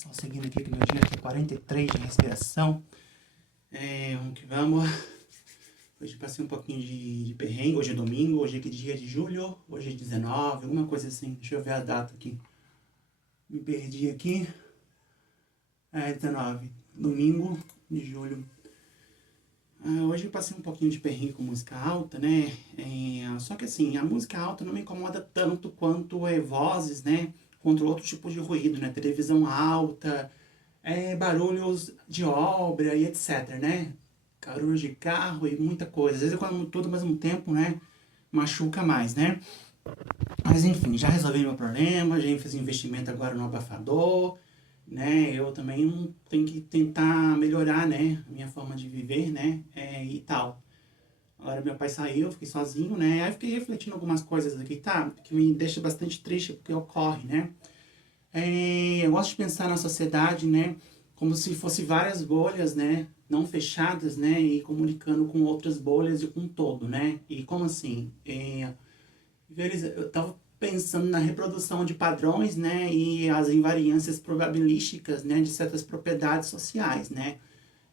Só seguindo aqui que meu dia aqui é 43 de respiração. Vamos que vamos. Hoje passei um pouquinho de perrengue. Hoje é domingo, hoje é que dia de julho? Hoje é 19, alguma coisa assim. Deixa eu ver a data aqui. Me perdi aqui. 19. Domingo de julho. Hoje eu passei um pouquinho de perrengue com música alta, né? Só que assim, a música alta não me incomoda tanto quanto vozes, né? Quanto outro tipo de ruído, né? Televisão alta, barulhos de obra e etc, né? Barulhos de carro e muita coisa. Às vezes quando tudo ao mesmo tempo, né? Machuca mais, né? Mas enfim, já resolvi meu problema, já fiz investimento agora no abafador, né? Eu também tenho que tentar melhorar, né? A minha forma de viver, né? E tal. Agora meu pai saiu, eu fiquei sozinho, né? Aí fiquei refletindo algumas coisas aqui, tá? Que me deixa bastante triste porque ocorre, né? Eu gosto de pensar na sociedade, né? Como se fosse várias bolhas, né? Não fechadas, né? E comunicando com outras bolhas e com um todo, né? E como assim? Eu estava pensando na reprodução de padrões, né, e as invariâncias probabilísticas, né, de certas propriedades sociais, né,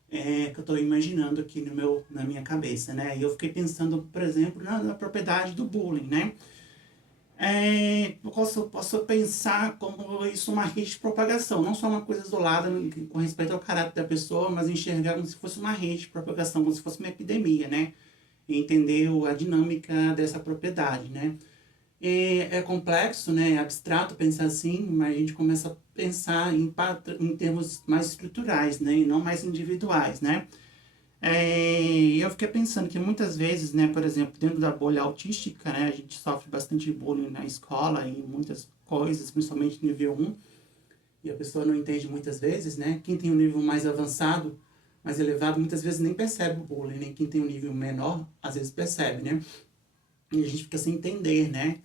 que eu estou imaginando aqui na minha cabeça, né, e eu fiquei pensando, por exemplo, na propriedade do bullying, né, eu posso pensar como isso uma rede de propagação, não só uma coisa isolada com respeito ao caráter da pessoa, mas enxergar como se fosse uma rede de propagação, como se fosse uma epidemia, né, e entender a dinâmica dessa propriedade, né. É complexo, né, é abstrato pensar assim, mas a gente começa a pensar em termos mais estruturais, né, e não mais individuais, né. Eu fiquei pensando que muitas vezes, né, por exemplo, dentro da bolha autística, né, a gente sofre bastante bullying na escola e muitas coisas, principalmente nível 1, e a pessoa não entende muitas vezes, né. Quem tem um nível mais avançado, mais elevado, muitas vezes nem percebe o bullying, né. Quem tem um nível menor, às vezes percebe, né. E a gente fica sem entender, né.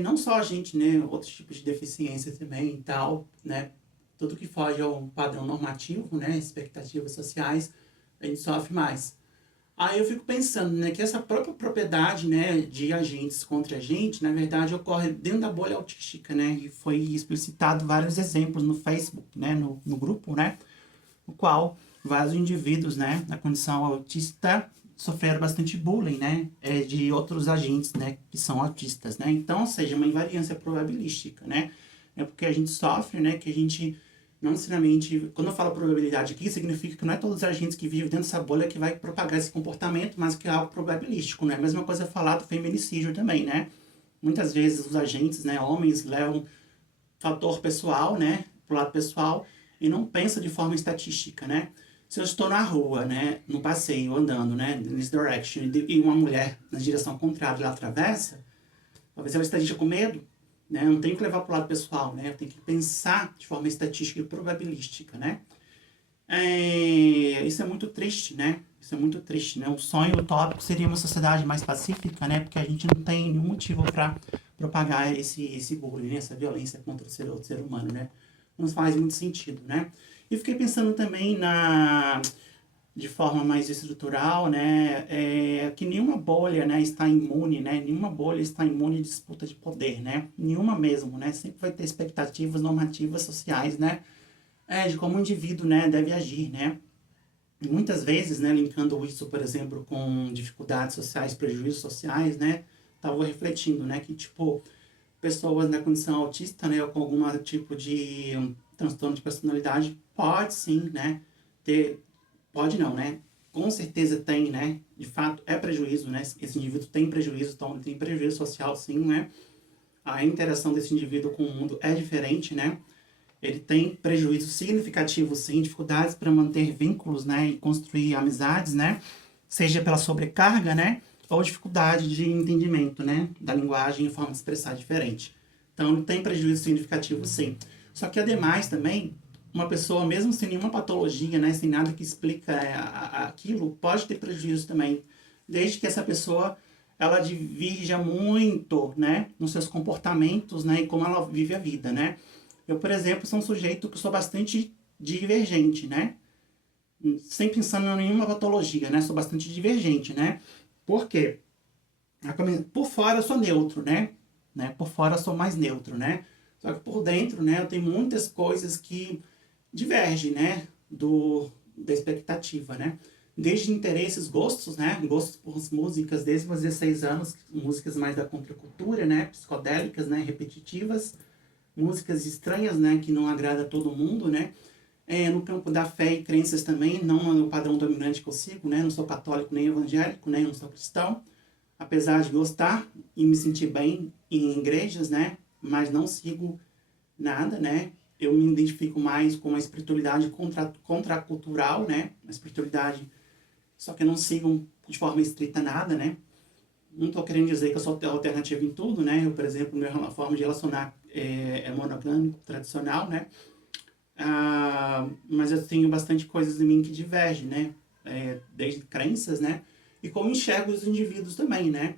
Não só a gente, né, outros tipos de deficiência também e tal, né, tudo que foge ao padrão normativo, né, expectativas sociais, a gente sofre mais. Aí eu fico pensando, né, que essa própria propriedade, né, de agentes contra a gente, na verdade, ocorre dentro da bolha autística, né, e foi explicitado vários exemplos no Facebook, né, no grupo, né, no qual vários indivíduos, né, na condição autista sofreram bastante bullying, né, de outros agentes, né, que são autistas, né, então, ou seja, uma invariância probabilística, né, é porque a gente sofre, né, que a gente não necessariamente, quando eu falo probabilidade aqui, significa que não é todos os agentes que vivem dentro dessa bolha que vai propagar esse comportamento, mas que é algo probabilístico, né, a mesma coisa é falar do feminicídio também, né, muitas vezes os agentes, né, homens levam fator pessoal, né, pro lado pessoal, e não pensa de forma estatística, né. Se eu estou na rua, né, no passeio, andando, né, this direction, e uma mulher na direção contrária ela atravessa, talvez ela esteja com medo, né, eu não tenho que levar pro lado pessoal, né, eu tenho que pensar de forma estatística e probabilística, né. Isso é muito triste, né, isso é muito triste, né, o sonho utópico seria uma sociedade mais pacífica, né, porque a gente não tem nenhum motivo para propagar esse bullying, né, essa violência contra o outro ser humano, né, não faz muito sentido, né. E fiquei pensando também de forma mais estrutural, né, que nenhuma bolha, né, está imune, né, nenhuma bolha está imune de disputa de poder, né, nenhuma mesmo, né, sempre vai ter expectativas normativas sociais, né, de como o indivíduo, né, deve agir, né. E muitas vezes, né, linkando isso, por exemplo, com dificuldades sociais, prejuízos sociais, né, estava refletindo, né, que, tipo, pessoas na condição autista, né, ou com algum tipo de transtorno de personalidade, pode sim, né, ter, pode não, né, com certeza tem, né, de fato é prejuízo, né, esse indivíduo tem prejuízo, então ele tem prejuízo social sim, né, a interação desse indivíduo com o mundo é diferente, né, ele tem prejuízo significativo sim, dificuldades para manter vínculos, né, e construir amizades, né, seja pela sobrecarga, né, ou dificuldade de entendimento, né, da linguagem e forma de expressar diferente. Então, tem prejuízo significativo sim. Só que, ademais, também, uma pessoa, mesmo sem nenhuma patologia, né, sem nada que explica aquilo, pode ter prejuízo também, desde que essa pessoa ela divirja muito, né, nos seus comportamentos, né, e como ela vive a vida, né. Eu, por exemplo, sou um sujeito que sou bastante divergente, né, sem pensar em nenhuma patologia, né, sou bastante divergente, né. Por quê? Por fora eu sou neutro, né? Por fora eu sou mais neutro, né? Só que por dentro, né, eu tenho muitas coisas que divergem, né, da expectativa, né? Desde interesses, gostos, né? Gostos por músicas desde os 16 anos, músicas mais da contracultura, né? Psicodélicas, né? Repetitivas, músicas estranhas, né? Que não agrada a todo mundo, né? No campo da fé e crenças também, não no padrão dominante que eu sigo, né? Não sou católico nem evangélico, né? Não sou cristão, apesar de gostar e me sentir bem em igrejas, né? Mas não sigo nada, né? Eu me identifico mais com a espiritualidade contracultural, né? A espiritualidade, só que eu não sigo de forma estrita nada, né? Não estou querendo dizer que eu sou alternativa em tudo, né? Eu, por exemplo, minha forma de relacionar é monogâmico, tradicional, né? Mas eu tenho bastante coisas em mim que divergem, né? Desde crenças, né? E como enxergo os indivíduos também, né?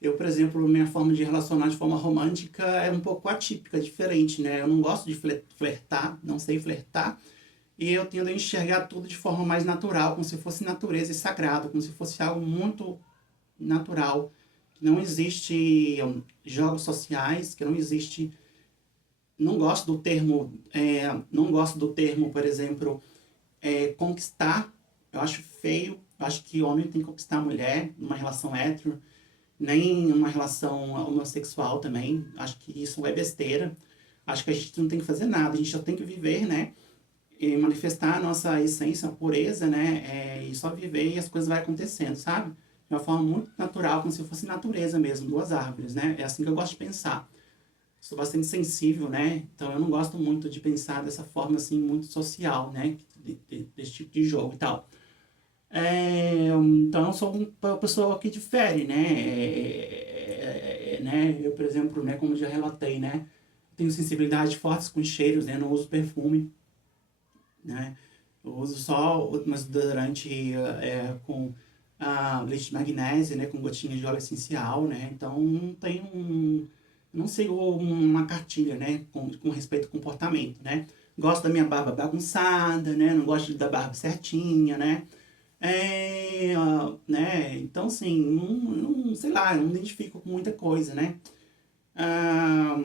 Eu, por exemplo, minha forma de relacionar de forma romântica é um pouco atípica, diferente, né? Eu não gosto de flertar, não sei flertar. E eu tendo a enxergar tudo de forma mais natural, como se fosse natureza e sagrado, como se fosse algo muito natural. Que não existe jogos sociais, que não existe... Não gosto do termo, não gosto do termo, por exemplo, conquistar. Eu acho feio. Eu acho que homem tem que conquistar a mulher numa relação hétero, nem uma relação homossexual também. Acho que isso é besteira. Acho que a gente não tem que fazer nada, a gente só tem que viver, né? E manifestar a nossa essência, a pureza, né? E só viver e as coisas vão acontecendo, sabe? De uma forma muito natural, como se fosse natureza mesmo, duas árvores, né? É assim que eu gosto de pensar. Sou bastante sensível, né? Então eu não gosto muito de pensar dessa forma assim, muito social, né? Desse tipo de jogo e tal. Então eu sou uma pessoa que difere, né? Né? Eu, por exemplo, né, como já relatei, né? Tenho sensibilidade fortes com cheiros, né? Não uso perfume, né? Eu uso só mas durante com leite de magnésio, né? Com gotinhas de óleo essencial, né? Então não tenho não sigo uma cartilha, né? Com respeito ao comportamento, né? Gosto da minha barba bagunçada, né? Não gosto da barba certinha, né? Né? Então, assim, sei lá, eu não me identifico com muita coisa, né? Ah,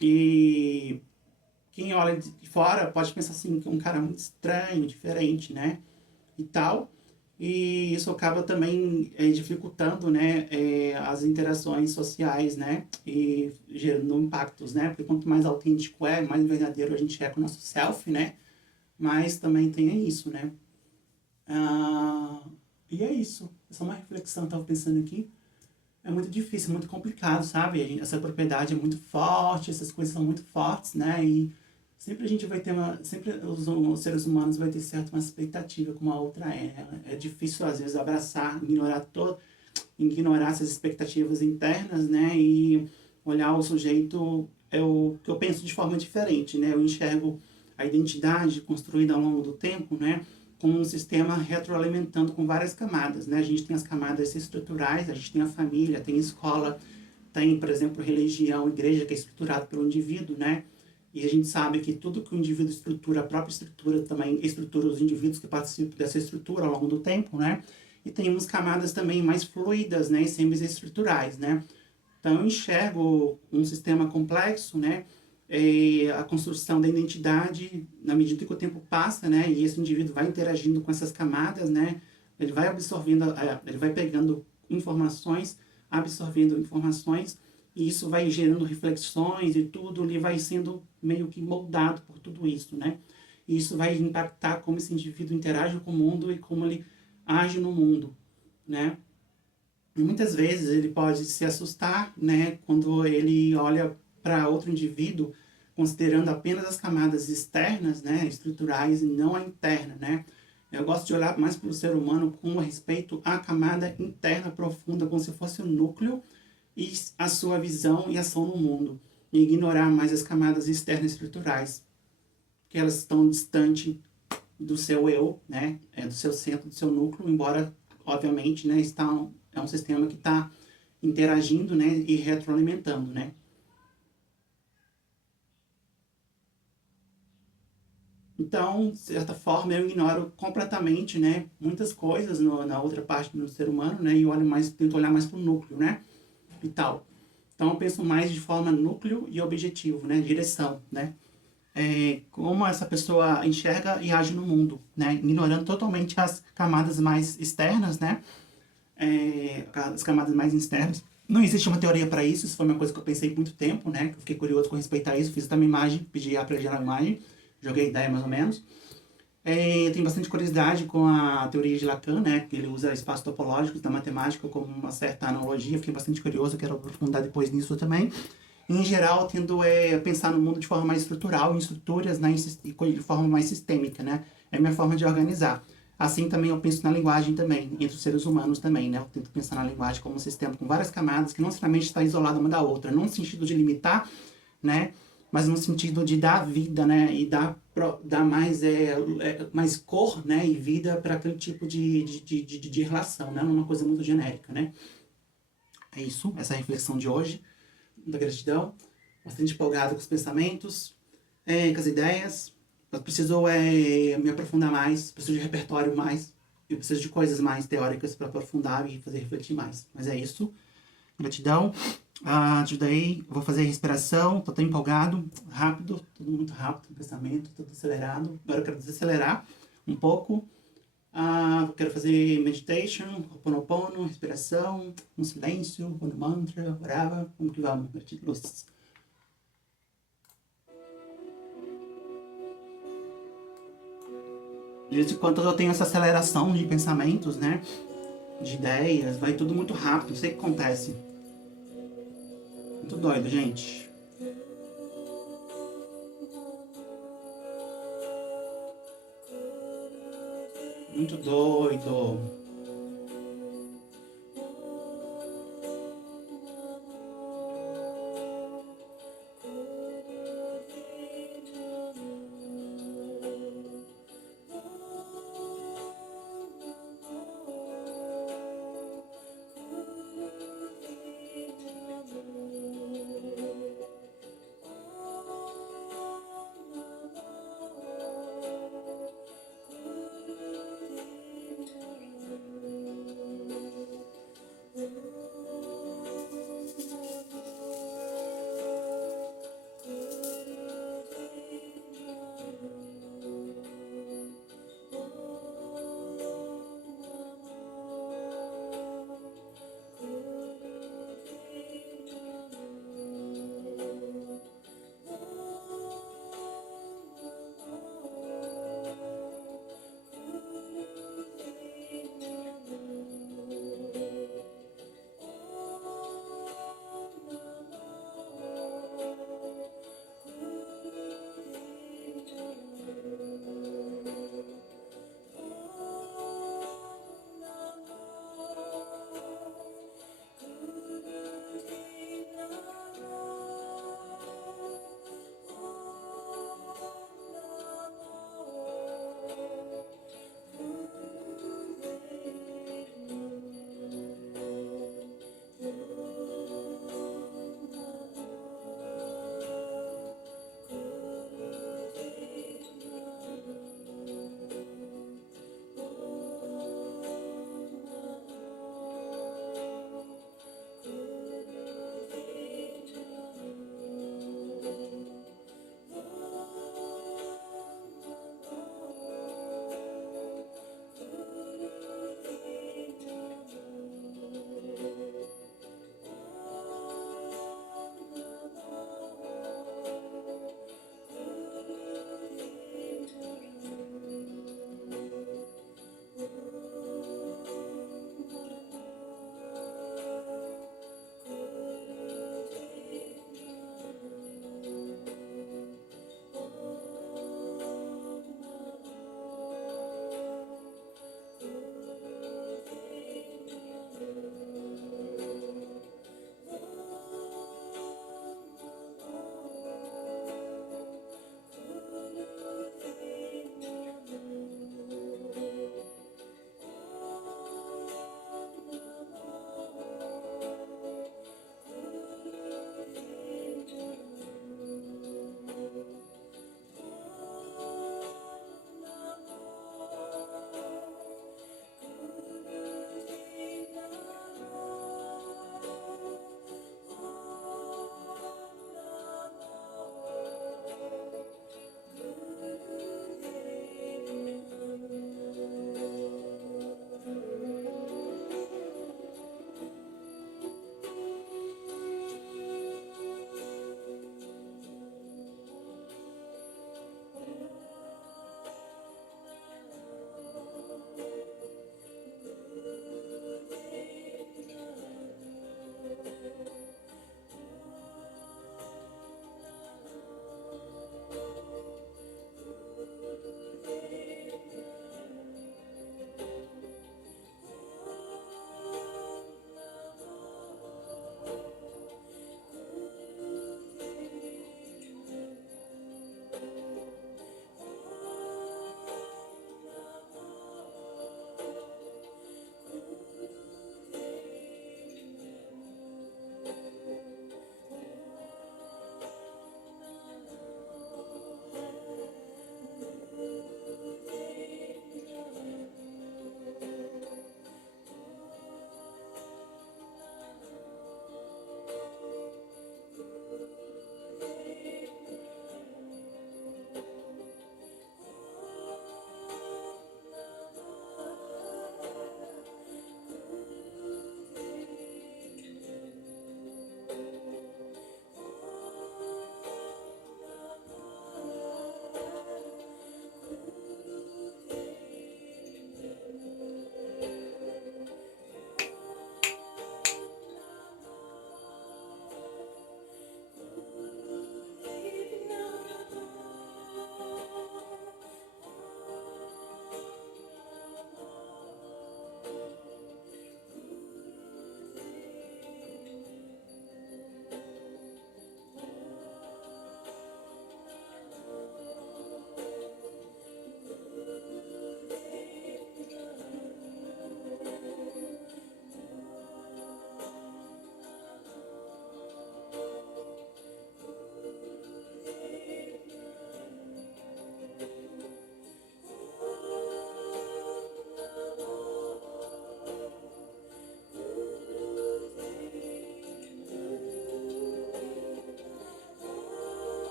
e quem olha de fora pode pensar assim, que é um cara muito estranho, diferente, né? E tal. E isso acaba também dificultando, né, as interações sociais, né? E gerando impactos, né? Porque quanto mais autêntico mais verdadeiro a gente é com o nosso self, né? Mas também tem isso, né? Ah, e é isso. Essa é uma reflexão que eu estava pensando aqui. É muito difícil, muito complicado, sabe? Essa propriedade é muito forte, essas coisas são muito fortes, né? E sempre a gente vai ter uma... Sempre os seres humanos vai ter certo uma expectativa como a outra é. É difícil, às vezes, abraçar, ignorar essas expectativas internas, né? E olhar o sujeito... É o que eu penso de forma diferente, né? Eu enxergo a identidade construída ao longo do tempo, né? Com um sistema retroalimentando com várias camadas, né? A gente tem as camadas estruturais, a gente tem a família, tem a escola, tem, por exemplo, religião, igreja, que é estruturado pelo indivíduo, né? E a gente sabe que tudo que o indivíduo estrutura, a própria estrutura também estrutura os indivíduos que participam dessa estrutura ao longo do tempo, né? E temos camadas também mais fluidas, né? E semi-estruturais, né? Então eu enxergo um sistema complexo, né? A construção da identidade na medida que o tempo passa, né? E esse indivíduo vai interagindo com essas camadas, né? Ele vai absorvendo, ele vai pegando informações, absorvendo informações, e isso vai gerando reflexões e tudo, ele vai sendo meio que moldado por tudo isso, né? E isso vai impactar como esse indivíduo interage com o mundo e como ele age no mundo, né? E muitas vezes ele pode se assustar, né, quando ele olha para outro indivíduo, considerando apenas as camadas externas, né, estruturais, e não a interna, né. Eu gosto de olhar mais para o ser humano com respeito à camada interna profunda, como se fosse o núcleo e a sua visão e ação no mundo, e ignorar mais as camadas externas estruturais, que elas estão distantes do seu eu, né, do seu centro, do seu núcleo, embora, obviamente, né, é um sistema que está interagindo, né, e retroalimentando, né. Então, de certa forma, eu ignoro completamente, né, muitas coisas na outra parte do ser humano, né, e olho mais, tento olhar mais para o núcleo, né, e tal. Então eu penso mais de forma núcleo e objetivo, né? Direção, né? Como essa pessoa enxerga e age no mundo, né? Ignorando totalmente as camadas mais externas, né? As camadas mais externas. Não existe uma teoria para isso, isso foi uma coisa que eu pensei muito tempo, né? Que eu fiquei curioso com respeito a isso, fiz até uma imagem, pedi para ele gerar uma imagem, joguei a ideia mais ou menos. Eu tenho bastante curiosidade com a teoria de Lacan, né? Que ele usa espaços topológicos da matemática como uma certa analogia, fiquei bastante curioso, quero aprofundar depois nisso também. Em geral, tendo a pensar no mundo de forma mais estrutural, em estruturas, né, e de forma mais sistêmica, né? É a minha forma de organizar. Assim também eu penso na linguagem também, entre os seres humanos também, né? Eu tento pensar na linguagem como um sistema com várias camadas que não necessariamente está isolada uma da outra, não no sentido de limitar, né? Mas no sentido de dar vida, né? E dar mais, mais cor, né? E vida para aquele tipo de relação, né? Uma coisa muito genérica, né? É isso, essa é a reflexão de hoje da gratidão, bastante empolgado com os pensamentos, com as ideias. Eu preciso me aprofundar mais, preciso de repertório mais, eu preciso de coisas mais teóricas para aprofundar e fazer refletir mais. Mas é isso, gratidão. Ajudei, vou fazer respiração, tô tão empolgado, rápido, tudo muito rápido, pensamento, tudo acelerado. Agora eu quero desacelerar um pouco. Quero fazer meditation, Ho'oponopono, respiração, um silêncio, um mantra, brava. Vamos que vamos, luz. De vez em quando eu tenho essa aceleração de pensamentos, né? De ideias, vai tudo muito rápido, não sei o que acontece. Muito doido, gente. Muito doido.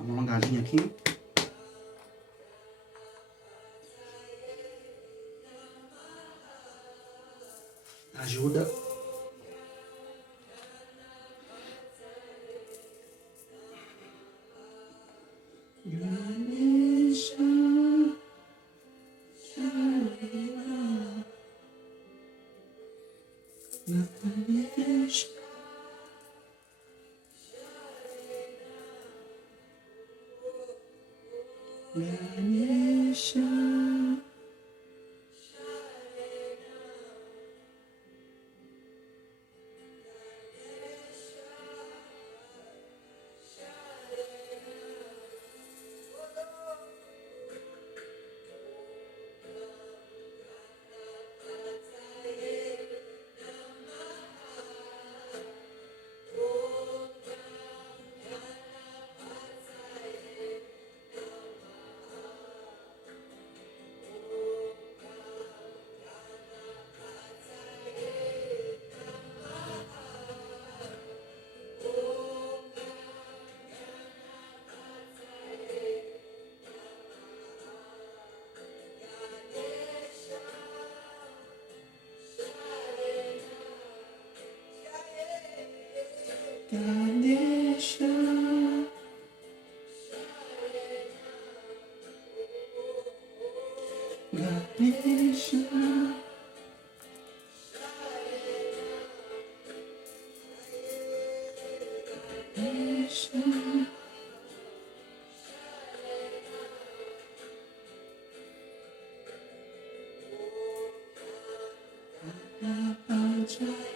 Dá uma alongadinha aqui. Ajuda. Ganesha, Ganesha, Ganesha, Ganesha.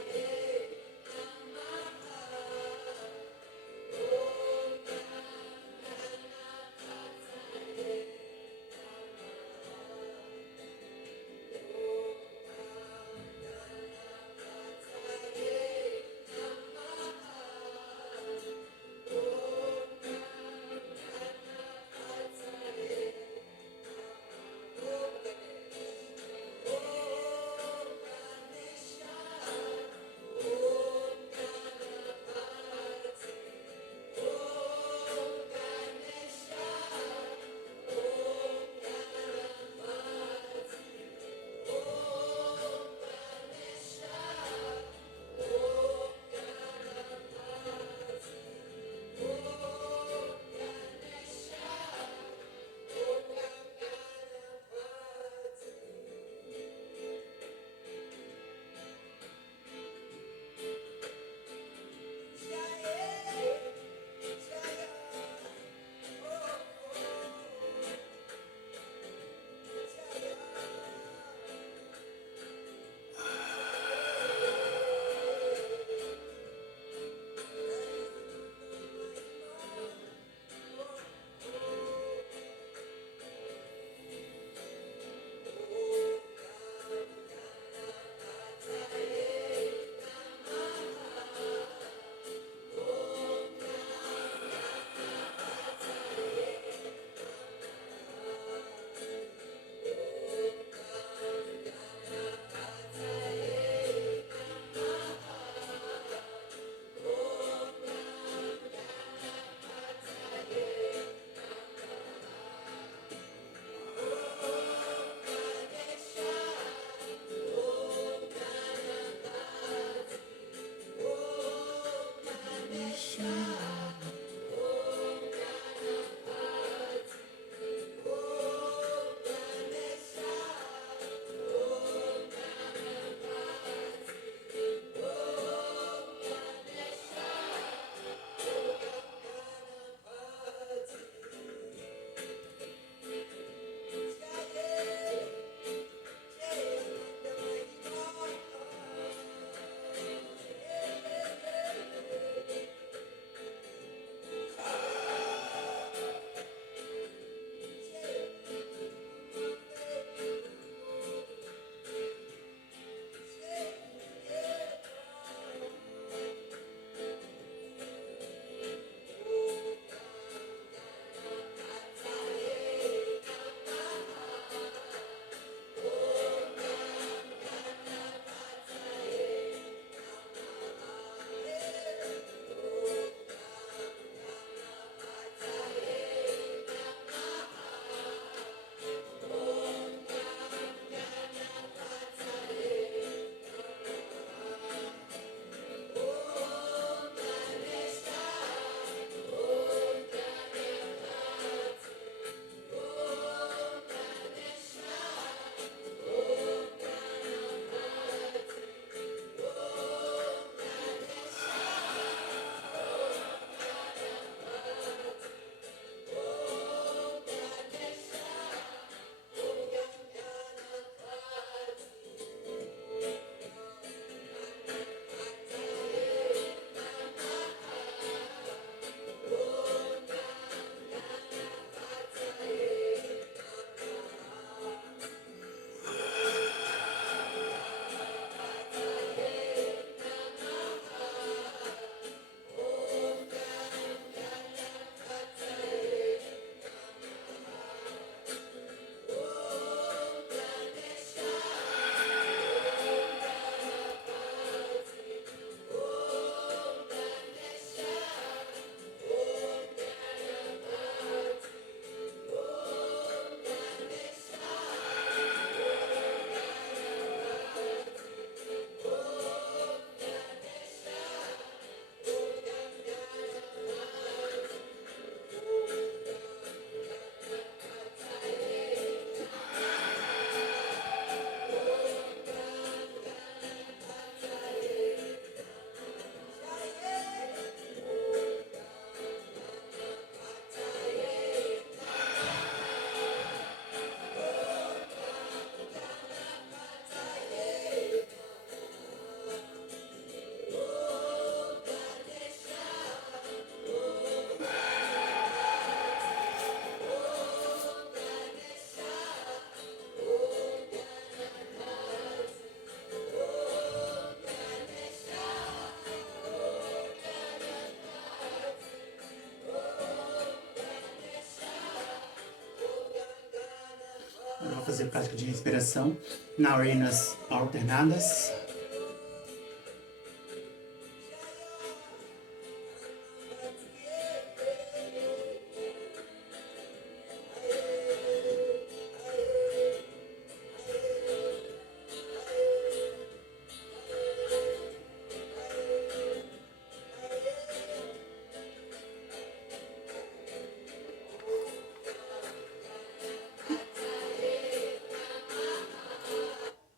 Vou fazer prática de respiração narinas alternadas.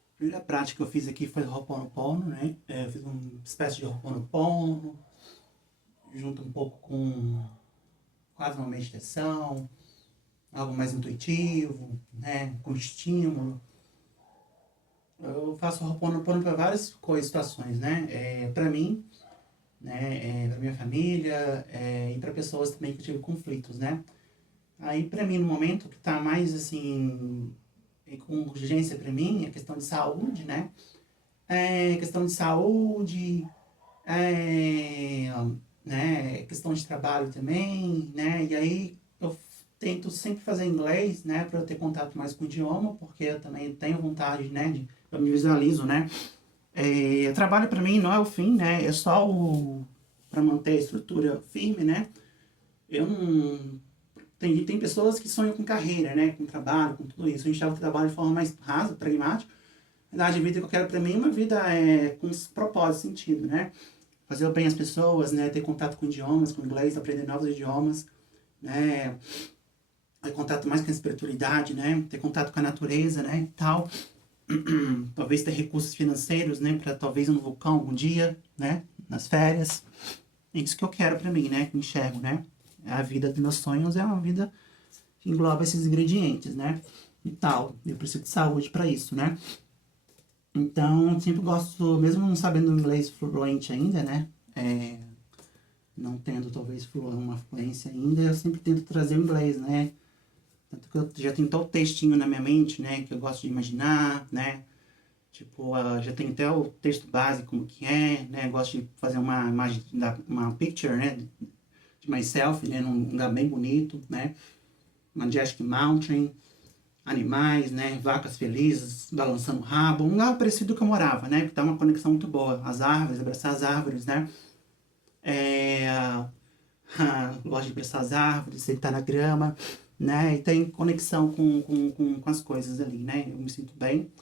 A primeira prática que eu fiz aqui foi o Ho'oponopono, né? Eu fiz uma espécie de Ho'oponopono, junto um pouco com quase uma meditação, algo mais intuitivo, né? Com estímulo. Eu faço o Ho'oponopono para várias coisas, situações, né? Para mim, né? Para minha família, e para pessoas também que eu tive conflitos, né? Aí, para mim, no momento que tá mais, assim, com urgência para mim, a questão de saúde, né? Questão de saúde, é, né? Questão de trabalho também, né? E aí eu tento sempre fazer inglês, né? Para eu ter contato mais com o idioma, porque eu também tenho vontade, né? Eu me visualizo, né? Trabalho para mim não é o fim, né? É só o para manter a estrutura firme, né? Eu não tem pessoas que sonham com carreira, né? Com trabalho, com tudo isso. A gente leva o trabalho de forma mais rasa, pragmática. A verdade, a vida que eu quero pra mim é uma vida com propósito, sentido, né? Fazer o bem às pessoas, né? Ter contato com idiomas, com inglês, aprender novos idiomas, né? Ter contato mais com a espiritualidade, né? Ter contato com a natureza, né? E tal. Talvez ter recursos financeiros, né? Pra talvez ir no vulcão algum dia, né? Nas férias. É isso que eu quero pra mim, né? Que enxergo, né? A vida dos meus sonhos é uma vida que engloba esses ingredientes, né? E tal. Eu preciso de saúde pra isso, né? Então, sempre gosto, mesmo não sabendo inglês fluente ainda, né? Não tendo talvez uma fluência ainda, eu sempre tento trazer o inglês, né? Tanto que eu já tenho tal textinho na minha mente, né? Que eu gosto de imaginar, né? Tipo, já tenho até o texto básico como que é, né? Gosto de fazer uma imagem, uma picture, né? De myself, né? Num lugar bem bonito, né? Majestic Mountain, animais, né? Vacas felizes, balançando o rabo. Um lugar parecido que eu morava, né? Que dá uma conexão muito boa. As árvores, abraçar as árvores, né? É, gosto de abraçar as árvores, sentar na grama, né? E tem conexão com as coisas ali, né? Eu me sinto bem.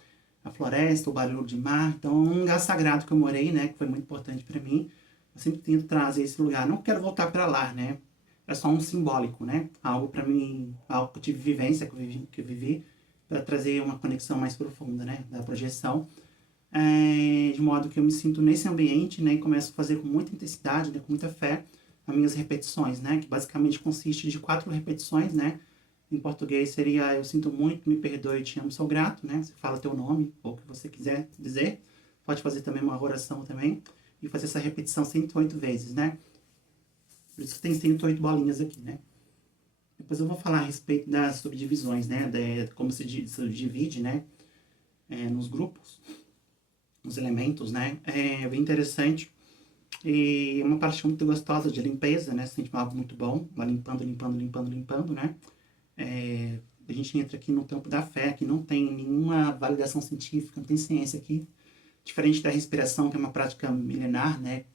A floresta, o barulho de mar. Então, um lugar sagrado que eu morei, né? Que foi muito importante para mim. Eu sempre tento trazer esse lugar. Não quero voltar para lá, né? É só um simbólico, né? Algo para mim, algo que eu tive vivência, que eu vivi para trazer uma conexão mais profunda, né? Da projeção. De modo que eu me sinto nesse ambiente, né? E começo a fazer com muita intensidade, né? Com muita fé, as minhas repetições, né? Que basicamente consiste de 4 repetições, né? Em português seria eu sinto muito, me perdoe, te amo, sou grato, né? Você fala teu nome, ou o que você quiser dizer. Pode fazer também uma oração também. E fazer essa repetição 108 vezes, né? Por isso que tem 108 bolinhas aqui, né? Depois eu vou falar a respeito das subdivisões, né? Como se divide, né? Nos grupos, nos elementos, né? É bem interessante. E uma parte muito gostosa de limpeza, né? Sente algo muito bom. Vai limpando, limpando, limpando, limpando, né? A gente entra aqui no campo da fé, que não tem nenhuma validação científica, não tem ciência aqui. Diferente da respiração, que é uma prática milenar, né?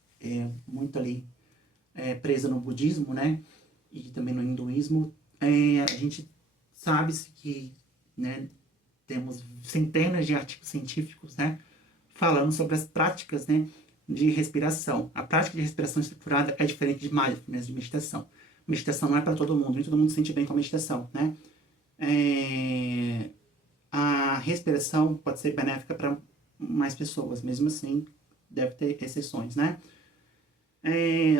Muito ali presa no budismo, né? E também no hinduísmo. A gente sabe-se que, né, temos centenas de artigos científicos, né? Falando sobre as práticas, né, de respiração. A prática de respiração estruturada é diferente de mindfulness, de meditação. Meditação não é para todo mundo, nem todo mundo se sente bem com a meditação, né? A respiração pode ser benéfica para mais pessoas, mesmo assim, deve ter exceções, né?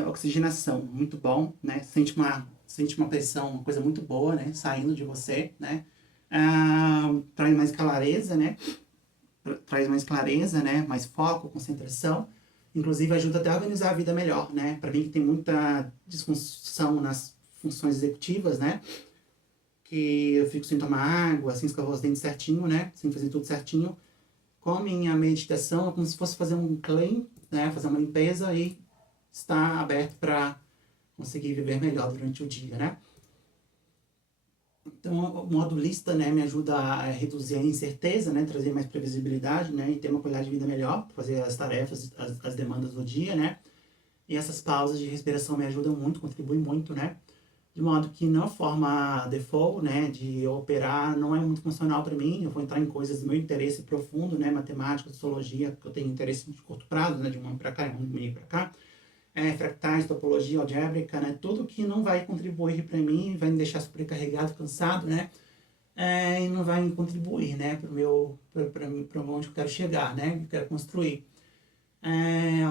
Oxigenação, muito bom, né? Sente uma pressão, uma coisa muito boa, né? Saindo de você, né? Traz mais clareza, né? Traz mais clareza, né? Mais foco, concentração. Inclusive ajuda até a organizar a vida melhor, né? Para mim que tem muita disfunção nas funções executivas, né? Que eu fico sem tomar água, sem escovar os dentes certinho, né? Sem fazer tudo certinho. Com a minha meditação é como se fosse fazer um clean, né? Fazer uma limpeza e estar aberto para conseguir viver melhor durante o dia, né? Então, o modo lista, né, me ajuda a reduzir a incerteza, né, trazer mais previsibilidade, né, e ter uma qualidade de vida melhor, fazer as tarefas, as demandas do dia, né. E essas pausas de respiração me ajudam muito, contribuem muito, né. De modo que na forma default, né, de operar, não é muito funcional para mim. Eu vou entrar em coisas do meu interesse profundo, né, matemática, sociologia, que eu tenho interesse de curto prazo, né, de um ano para cá, um ano e meio para cá. Fractais, topologia algébrica, né, tudo que não vai contribuir para mim, vai me deixar sobrecarregado, cansado, né, e não vai contribuir, né, para o meu, para onde eu quero chegar, né, que eu quero construir. É,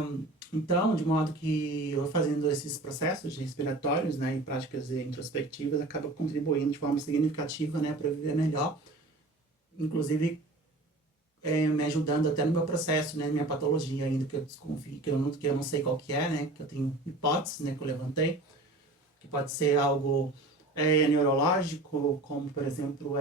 então, de modo que eu fazendo esses processos respiratórios, né, e práticas introspectivas, acaba contribuindo de forma significativa, né, para viver melhor, inclusive me ajudando até no meu processo, né, minha patologia ainda, que eu desconfio, que eu não sei qual que é, né, que eu tenho hipóteses, né, que eu levantei, que pode ser algo neurológico, como por exemplo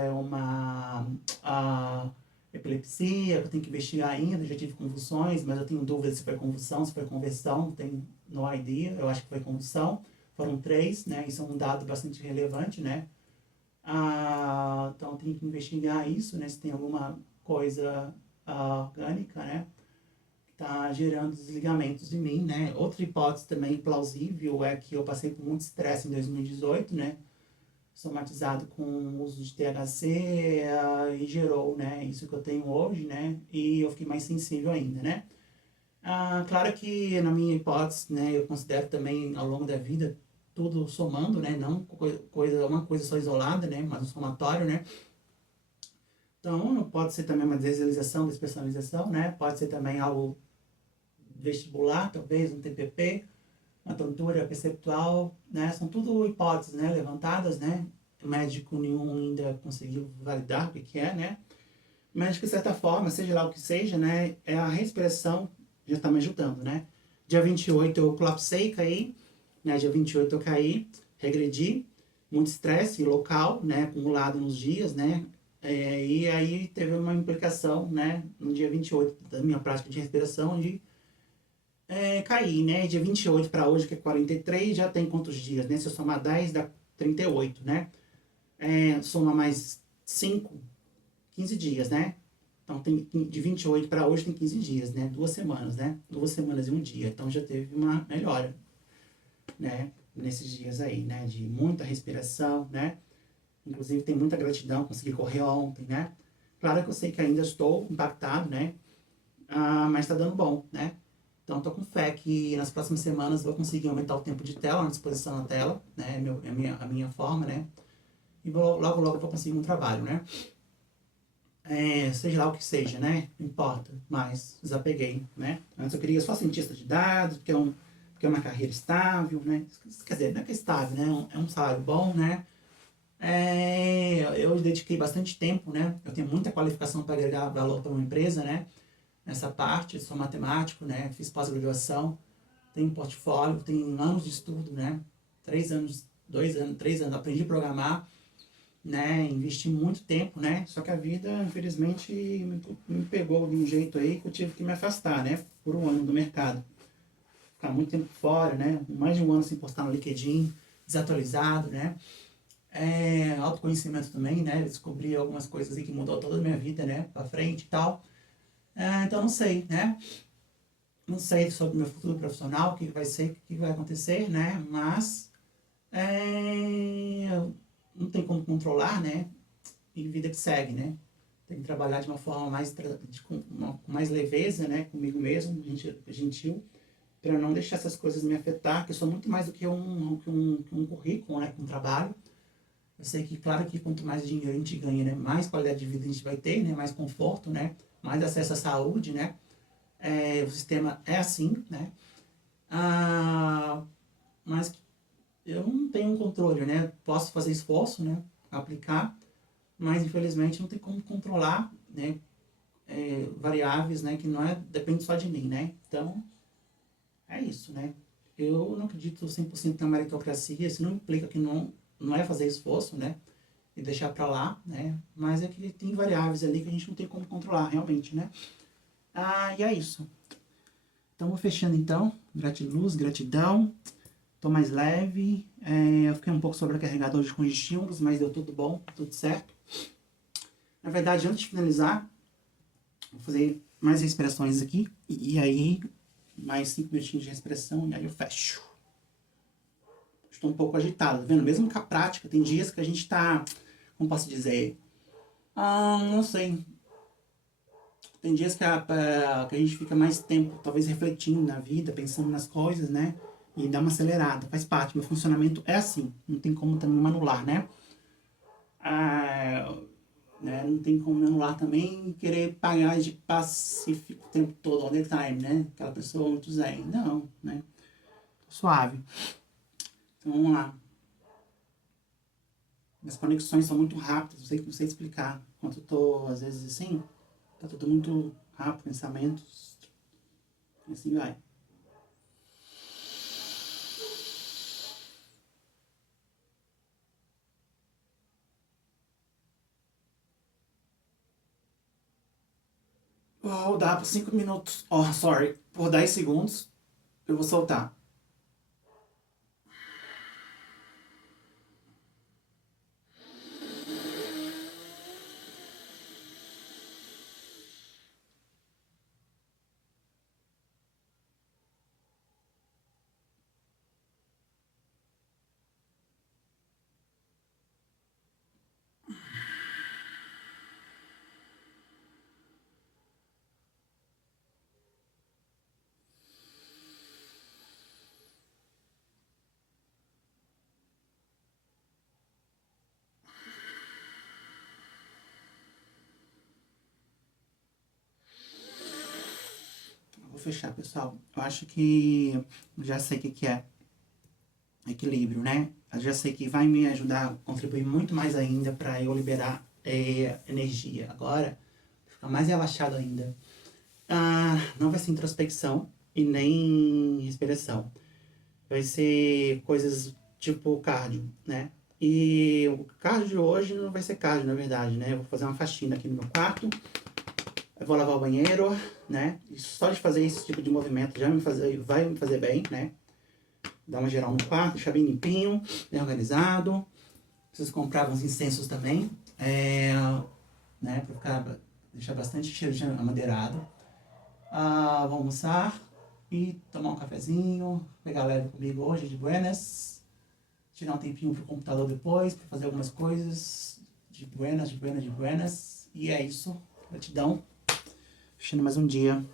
a epilepsia, que eu tenho que investigar ainda, já tive convulsões, mas eu tenho dúvidas se foi convulsão, se foi conversão, tem no idea, eu acho que foi convulsão, foram 3, né, isso é um dado bastante relevante, né, então eu tenho que investigar isso, né, se tem alguma coisa orgânica, né, está gerando desligamentos em mim, né? Outra hipótese também plausível é que eu passei por muito estresse em 2018, né? Somatizado com o uso de THC e gerou, né? Isso que eu tenho hoje, né? E eu fiquei mais sensível ainda, né? Claro que na minha hipótese, né? Eu considero também ao longo da vida tudo somando, né? Não uma coisa só isolada, né? Mas um somatório, né? Então, pode ser também uma desrealização, despersonalização, né? Pode ser também algo vestibular, talvez, um TPP, uma tontura perceptual, né? São tudo hipóteses, né? Levantadas, né? O médico nenhum ainda conseguiu validar o que é, né? Mas, de certa forma, seja lá o que seja, né? É a respiração já está me ajudando, né? Dia 28 eu colapsei, caí, né? Dia 28 eu caí, regredi, muito estresse local, né? Acumulado nos dias, né? E aí teve uma implicação, né? No dia 28 da minha prática de respiração, de cair, né? Dia 28 para hoje, que é 43, já tem quantos dias, né? Se eu somar 10, dá 38, né? Soma mais 5, 15 dias, né? Então, tem, de 28 para hoje tem 15 dias, né? 2 semanas, né? 2 semanas e um dia. Então, já teve uma melhora, né? Nesses dias aí, né? De muita respiração, né? Inclusive, tem muita gratidão, consegui correr ontem, né? Claro que eu sei que ainda estou impactado, né? Mas está dando bom, né? Então, estou com fé que nas próximas semanas vou conseguir aumentar o tempo de tela, a disposição na tela, né? A minha forma, né? E logo, logo vou conseguir um trabalho, né? Seja lá o que seja, né? Não importa, mas desapeguei, né? Antes eu queria só cientista de dados, porque é uma carreira estável, né? Quer dizer, não é que é estável, né? É um salário bom, né? Eu dediquei bastante tempo, né? Eu tenho muita qualificação para agregar valor para uma empresa, né? Nessa parte, sou matemático, né? Fiz pós-graduação, tenho portfólio, tenho anos de estudo, né? 3 anos, 2 anos, 3 anos, aprendi a programar, né? Investi muito tempo, né? Só que a vida, infelizmente, me pegou de um jeito aí que eu tive que me afastar, né? Por um ano do mercado. Ficar muito tempo fora, né? Mais de um ano sem postar no LinkedIn, desatualizado, né? Autoconhecimento também, né? Descobri algumas coisas aí que mudou toda a minha vida, né? Pra frente e tal. Então, não sei, né? Não sei sobre o meu futuro profissional, o que vai ser, o que vai acontecer, né? Mas não tem como controlar, né? E vida que segue, né? Tem que trabalhar de uma forma com mais leveza, né? Comigo mesmo, gentil, para não deixar essas coisas me afetar, que eu sou muito mais do que um currículo, né? Um trabalho. Eu sei que, claro que quanto mais dinheiro a gente ganha, né? Mais qualidade de vida a gente vai ter, né? Mais conforto, né? Mais acesso à saúde, né? O sistema é assim, né? Ah, mas eu não tenho um controle, né? Posso fazer esforço, né? Aplicar, mas infelizmente não tem como controlar, né? Variáveis, né? Que não depende só de mim, né? Então, é isso, né? Eu não acredito 100% na meritocracia, isso não implica que não é fazer esforço, né? E deixar pra lá, né? Mas é que tem variáveis ali que a gente não tem como controlar, realmente, né? E é isso. Então, vou fechando então. Gratiluz, gratidão. tô mais leve. Eu fiquei um pouco sobrecarregado hoje com os estímulos, mas deu tudo bom, tudo certo. Na verdade, antes de finalizar, vou fazer mais respirações aqui. E aí, mais 5 minutinhos de respiração e aí eu fecho. Estou um pouco agitado, tá vendo? Mesmo com a prática, tem dias que a gente tá, como posso dizer? Não sei. Tem dias que a gente fica mais tempo, talvez refletindo na vida, pensando nas coisas, né? E dá uma acelerada, faz parte. Meu funcionamento é assim, não tem como também me anular, né? Ah, né? Não tem como me anular também e querer pagar de pacífico o tempo todo, all the time, né? Aquela pessoa muito zen. Não, né? Suave. Então vamos lá. Minhas conexões são muito rápidas, não sei explicar. Quando eu tô, às vezes, assim, tá tudo muito rápido, pensamentos, e assim vai. Vou rodar por 5 minutos. Oh, sorry. Por 10 segundos, eu vou soltar. Vou fechar, pessoal. Eu acho que já sei o que é equilíbrio, né? Eu já sei que vai me ajudar a contribuir muito mais ainda para eu liberar energia. Agora, ficar mais relaxado ainda. Não vai ser introspecção e nem respiração. Vai ser coisas tipo cardio, né? E o cardio de hoje não vai ser cardio, na verdade, né? Eu vou fazer uma faxina aqui no meu quarto. Eu vou lavar o banheiro, né? E só de fazer esse tipo de movimento vai me fazer bem, né? Dar uma geral no quarto, deixar bem limpinho, bem organizado. Preciso comprar uns incensos também, né? Deixar bastante cheiro de amadeirado. Vou almoçar e tomar um cafezinho, pegar leve comigo hoje de buenas. Tirar um tempinho pro computador depois, para fazer algumas coisas de buenas, de buenas, de buenas. E é isso. Gratidão. Fechando mais um dia.